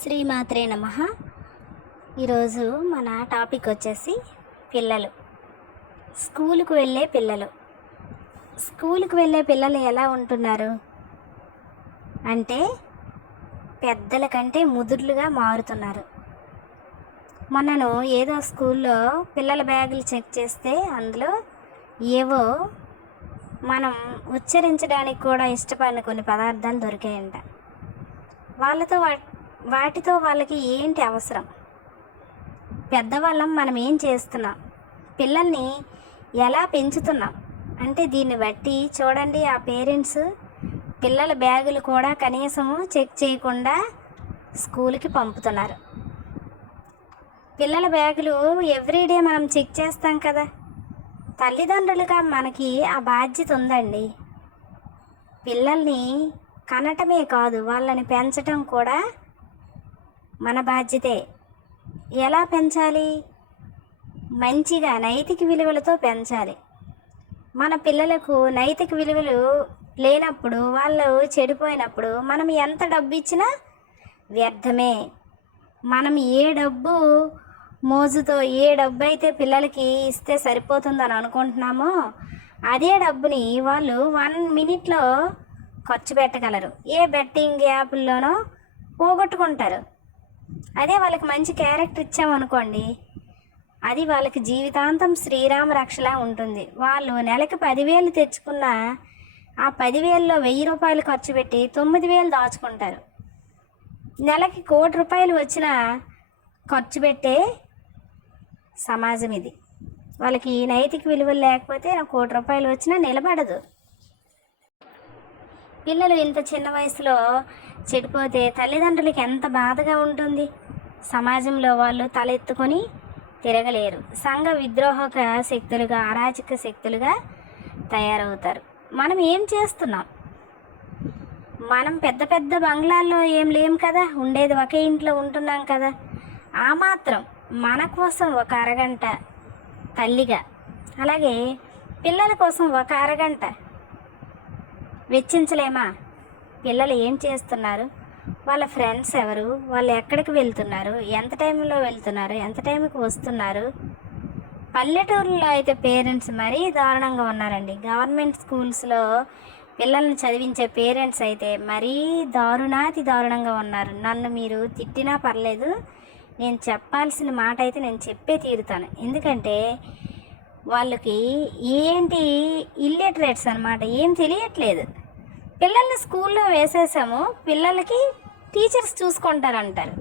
శ్రీమాత్రే నమ. ఈరోజు మన టాపిక్ వచ్చేసి పిల్లలు. స్కూలుకు వెళ్ళే పిల్లలు. స్కూలుకు వెళ్ళే పిల్లలు ఎలా ఉంటున్నారు? అంటే పెద్దల కంటే ముదుర్లుగా మారుతున్నారు. మనను ఏదో స్కూల్లో పిల్లల బ్యాగులు చెక్ చేస్తే అందులో ఏవో మనం ఉచ్చరించడానికి కూడా ఇష్టపడిన కొన్ని పదార్థాలు దొరికాయంట. వాళ్ళతో వా- వాటితో వాళ్ళకి ఏంటి అవసరం? పెద్దవాళ్ళం మనం ఏం చేస్తున్నాం? పిల్లల్ని ఎలా పెంచుతున్నాం? అంటే దీన్ని బట్టి చూడండి ఆ పేరెంట్స్ పిల్లల బ్యాగులు కూడా కనీసము చెక్ చేయకుండా స్కూల్కి పంపుతున్నారు. పిల్లల బ్యాగులు ఎవ్రీడే మనం చెక్ చేస్తాం కదా? తల్లిదండ్రులుగా మనకి ఆ బాధ్యత ఉందండి. పిల్లల్ని కనటమే కాదు వాళ్ళని పెంచటం కూడా మన బాధ్యతే. ఎలా పెంచాలి? మంచిగా నైతిక విలువలతో పెంచాలి. మన పిల్లలకు నైతిక విలువలు లేనప్పుడు వాళ్ళు చెడిపోయినప్పుడు మనం ఎంత డబ్బు ఇచ్చినా వ్యర్థమే. మనం ఏ డబ్బు మోజుతో ఏ డబ్బు అయితే పిల్లలకి ఇస్తే సరిపోతుందని అనుకుంటున్నామో అదే డబ్బుని వాళ్ళు వన్ మినిట్లో ఖర్చు పెట్టగలరు. ఏ బెట్టింగ్ యాప్ల్లోనో పోగొట్టుకుంటారు. అదే వాళ్ళకి మంచి క్యారెక్టర్ ఇచ్చామనుకోండి అది వాళ్ళకి జీవితాంతం శ్రీరామ రక్షలా ఉంటుంది. వాళ్ళు నెలకి పదివేలు తెచ్చుకున్న ఆ పదివేల్లో వెయ్యి రూపాయలు ఖర్చు పెట్టి తొమ్మిది వేలు దాచుకుంటారు. నెలకి కోటి రూపాయలు వచ్చిన ఖర్చు పెట్టే సమాజం ఇది. వాళ్ళకి నైతిక విలువలు లేకపోతే కోటి రూపాయలు వచ్చినా నిలబడదు. పిల్లలు ఇంత చిన్న వయసులో చెడిపోతే తల్లిదండ్రులకి ఎంత బాధగా ఉంటుంది? సమాజంలో వాళ్ళు తలెత్తుకొని తిరగలేరు. సంఘ విద్రోహక శక్తులుగా అరాచక శక్తులుగా తయారవుతారు. మనం ఏం చేస్తున్నాం? మనం పెద్ద పెద్ద బంగ్లాల్లో ఏం లేం కదా? ఉండేది ఒకే ఇంట్లో ఉంటున్నాం కదా? ఆ మాత్రం మన కోసం ఒక అరగంట తల్లిగా అలాగే పిల్లల కోసం ఒక అరగంట వెచ్చించలేమా? పిల్లలు ఏం చేస్తున్నారు? వాళ్ళ ఫ్రెండ్స్ ఎవరు? వాళ్ళు ఎక్కడికి వెళ్తున్నారు? ఎంత టైంలో వెళ్తున్నారు? ఎంత టైంకి వస్తున్నారు? పల్లెటూరులో అయితే పేరెంట్స్ మరీ దారుణంగా ఉన్నారండి. గవర్నమెంట్ స్కూల్స్లో పిల్లల్ని చదివించే పేరెంట్స్ అయితే మరీ దారుణాతి దారుణంగా ఉన్నారు. నన్ను మీరు తిట్టినా పర్లేదు నేను చెప్పాల్సిన మాట అయితే నేను చెప్పే తీరుతాను. ఎందుకంటే వాళ్ళకి ఏంటి ఇల్లిటరేట్స్ అనమాట ఏం తెలియట్లేదు. పిల్లల్ని స్కూల్లో వేసేసాము. పిల్లలకి టీచర్స్ చూసుకుంటారంటారు.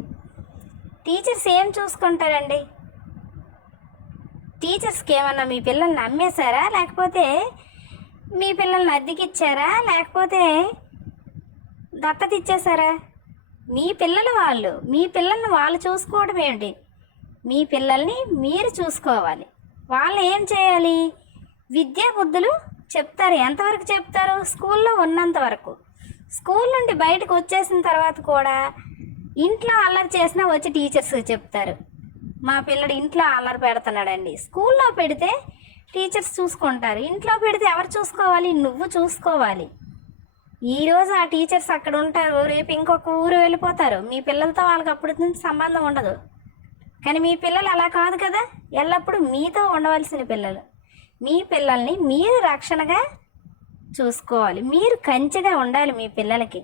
టీచర్స్ ఏం చూసుకుంటారండి? టీచర్స్కి ఏమన్నా మీ పిల్లల్ని అమ్మేశారా లేకపోతే మీ పిల్లల్ని అద్దెకిచ్చారా? లేకపోతే దత్తత ఇచ్చేశారా మీ పిల్లలు వాళ్ళు మీ పిల్లల్ని వాళ్ళు చూసుకోవడం ఏమిటి మీ పిల్లల్ని మీరు చూసుకోవాలి. వాళ్ళు ఏం చేయాలి? విద్యా బుద్ధులు చెప్తారు? ఎంతవరకు చెప్తారు? స్కూల్లో ఉన్నంత వరకు. స్కూల్ నుండి బయటకు వచ్చేసిన తర్వాత కూడా ఇంట్లో అల్లరి చేసినా వచ్చి టీచర్స్ చెప్తారు. మా పిల్లడు ఇంట్లో అల్లరి పెడుతున్నాడండి. స్కూల్లో పెడితే టీచర్స్ చూసుకుంటారు. ఇంట్లో పెడితే ఎవరు చూసుకోవాలి? నువ్వు చూసుకోవాలి. ఈరోజు ఆ టీచర్స్ అక్కడ ఉంటారు. రేపు ఇంకొక ఊరు వెళ్ళిపోతారు. మీ పిల్లలతో వాళ్ళకి అప్పుడు నుంచి సంబంధం ఉండదు. కానీ మీ పిల్లలు అలా కాదు కదా? ఎల్లప్పుడూ మీతో ఉండవలసిన పిల్లలు. మీ పిల్లల్ని మీరు రక్షణగా చూసుకోవాలి. మీరు కంచిగా ఉండాలి మీ పిల్లలకి.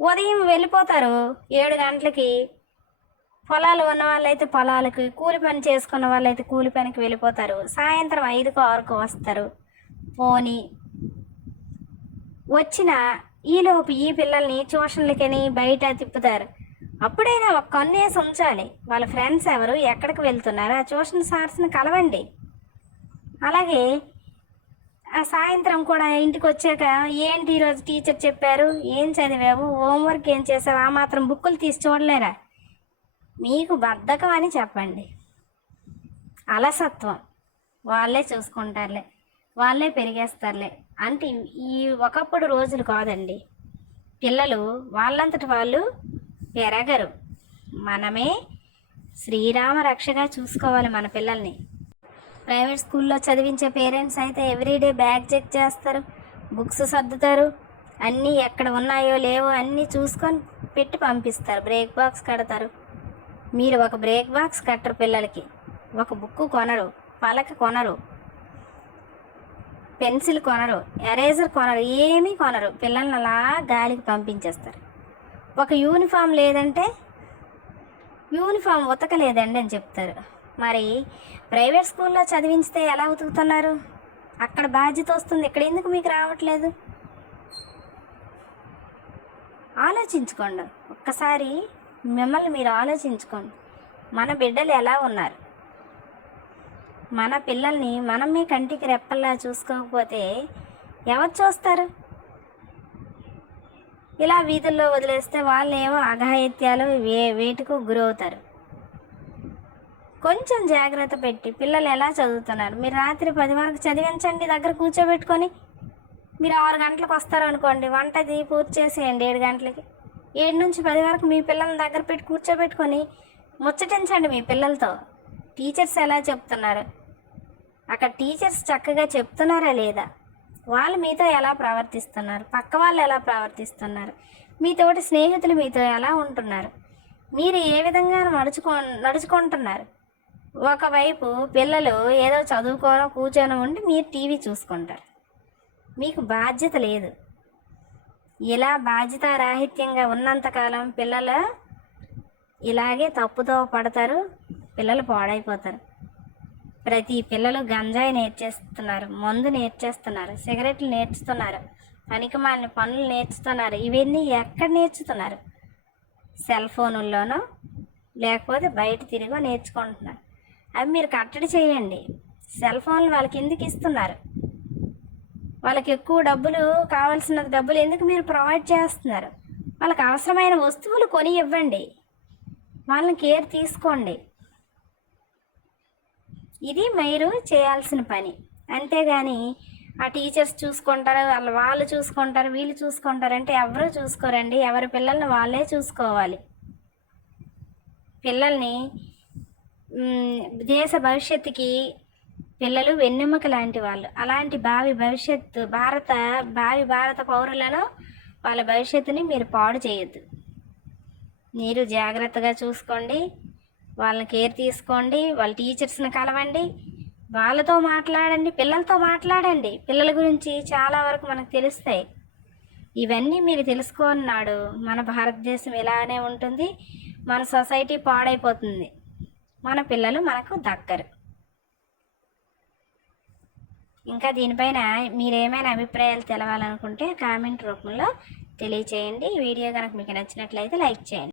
ఉదయం వెళ్ళిపోతారు. ఏడు గంటలకి పొలాలు ఉన్న వాళ్ళైతే పొలాలకి కూలి పని చేసుకున్న వాళ్ళైతే కూలి పనికి వెళ్ళిపోతారు. సాయంత్రం ఐదుకు ఆరుకు వస్తారు. పోని వచ్చిన ఈలోపు ఈ పిల్లల్ని ట్యూషన్లకని బయట తిప్పుతారు. అప్పుడైనా ఒక కన్నేసి ఉంచాలి. వాళ్ళ ఫ్రెండ్స్ ఎవరు ఎక్కడికి వెళ్తున్నారు? ఆ ట్యూషన్ సార్స్ని కలవండి. అలాగే ఆ సాయంత్రం కూడా ఇంటికి వచ్చాక ఏంటి ఈరోజు టీచర్ చెప్పారు? ఏం చదివావు? హోంవర్క్ ఏం చేసావు? ఆ మాత్రం బుక్కులు తీసి చూడలేరా? మీకు బద్ధకం అని చెప్పండి. అలసత్వం. వాళ్ళే చూసుకుంటారులే. వాళ్ళే పెరిగేస్తారులే. అంటే ఈ ఒకప్పుడు రోజులు కాదండి. పిల్లలు వాళ్ళంతటి వాళ్ళు పెరగరు. మనమే శ్రీరామ రక్షగా చూసుకోవాలి మన పిల్లల్ని. ప్రైవేట్ స్కూల్లో చదివించే పేరెంట్స్ అయితే ఎవ్రీడే బ్యాగ్ చెక్ చేస్తారు బుక్స్ సర్దుతారు అన్నీ ఎక్కడ ఉన్నాయో లేవో అన్నీ చూసుకొని పెట్టి పంపిస్తారు బ్రేక్ బాక్స్ కడతారు. మీరు ఒక బ్రేక్ బాక్స్ కట్టరు పిల్లలకి ఒక బుక్ కొనరు పలక కొనరు పెన్సిల్ కొనరు ఎరేజర్ కొనరు ఏమీ కొనరు. పిల్లల్ని అలా గాలికి పంపించేస్తారు. ఒక యూనిఫామ్ లేదంటే యూనిఫామ్ ఉతకలేదండి అని చెప్తారు. మరి ప్రైవేట్ స్కూల్లో చదివించితే ఎలా ఉతుకుతున్నారు? అక్కడ బాధ్యత వస్తుంది. ఇక్కడ ఎందుకు మీకు రావట్లేదు? ఆలోచించుకోండి. ఒక్కసారి మిమ్మల్ని మీరు ఆలోచించుకోండి. మన బిడ్డలు ఎలా ఉన్నారు? మన పిల్లల్ని మనమే కంటికి రెప్పల్లా చూసుకోకపోతే ఎవరు చూస్తారు? ఇలా వీధుల్లో వదిలేస్తే వాళ్ళు ఏమో అఘాయిత్యాలు వే వేటుకు గురవుతారు. కొంచెం జాగ్రత్త పెట్టి పిల్లలు ఎలా చదువుతున్నారు? మీరు రాత్రి పది వరకు చదివించండి దగ్గర కూర్చోబెట్టుకొని. మీరు ఆరు గంటలకు వస్తారు అనుకోండి వంటది పూర్తి చేసేయండి ఏడు గంటలకి. ఏడు నుంచి పది వరకు మీ పిల్లల్ని దగ్గర పెట్టి కూర్చోబెట్టుకొని ముచ్చటించండి మీ పిల్లలతో. టీచర్స్ ఎలా చెప్తున్నారు? అక్కడ టీచర్స్ చక్కగా చెప్తున్నారా లేదా? వాళ్ళు మీతో ఎలా ప్రవర్తిస్తున్నారు? పక్క వాళ్ళు ఎలా ప్రవర్తిస్తున్నారు? మీతోటి స్నేహితులు మీతో ఎలా ఉంటున్నారు? మీరు ఏ విధంగా నడుచుకో నడుచుకుంటున్నారు? ఒకవైపు పిల్లలు ఏదో చదువుకోనో కూర్చోవడం ఉంటే మీరు టీవీ చూసుకుంటారు. మీకు బాధ్యత లేదు. ఇలా బాధ్యత రాహిత్యంగా ఉన్నంతకాలం పిల్లలు ఇలాగే తప్పుతో పడతారు పిల్లలు పాడైపోతారు. ప్రతి పిల్లలు గంజాయి నేర్చేస్తున్నారు మందు నేర్చేస్తున్నారు సిగరెట్లు నేర్చుతున్నారు పనికిమాలిన పనులు నేర్చుతున్నారు ఇవన్నీ ఎక్కడ నేర్చుతున్నారు? సెల్ ఫోనుల్లోనో లేకపోతే బయట తిరిగో నేర్చుకుంటున్నారు. అవి మీరు కట్టడి చేయండి. సెల్ ఫోన్లు వాళ్ళకి ఎందుకు ఇస్తున్నారు. వాళ్ళకి ఎక్కువ డబ్బులు కావాల్సిన డబ్బులు ఎందుకు మీరు ప్రొవైడ్ చేస్తున్నారు? వాళ్ళకి అవసరమైన వస్తువులు కొని ఇవ్వండి. వాళ్ళని కేర్ తీసుకోండి. ఇది మీరు చేయాల్సిన పని. అంతేగాని ఆ టీచర్స్ చూసుకుంటారు వాళ్ళు వాళ్ళు చూసుకుంటారు వీళ్ళు చూసుకుంటారు అంటే ఎవరు చూసుకోరండి? ఎవరి పిల్లల్ని వాళ్ళే చూసుకోవాలి. పిల్లల్ని దేశ భవిష్యత్తుకి పిల్లలు వెన్నెముక లాంటి వాళ్ళు. అలాంటి భావి భవిష్యత్తు భారత భావి భారత పౌరులను వాళ్ళ భవిష్యత్తుని మీరు పాడు చేయొద్దు. మీరు జాగ్రత్తగా చూసుకోండి వాళ్ళని కేర్ తీసుకోండి వాళ్ళ టీచర్స్ని కలవండి వాళ్ళతో మాట్లాడండి పిల్లలతో మాట్లాడండి. పిల్లల గురించి చాలా వరకు మనకు తెలుస్తాయి. ఇవన్నీ మీరు తెలుసుకున్నాడు మన భారతదేశం ఇలానే ఉంటుంది మన సొసైటీ పాడైపోతుంది. మన పిల్లలు మనకు దక్కరు ఇంకా దీనిపైన మీరేమైనా అభిప్రాయాలు తెలవాలనుకుంటే కామెంట్ రూపంలో తెలియచేయండి. వీడియో కనుక మీకు నచ్చినట్లయితే లైక్ చేయండి.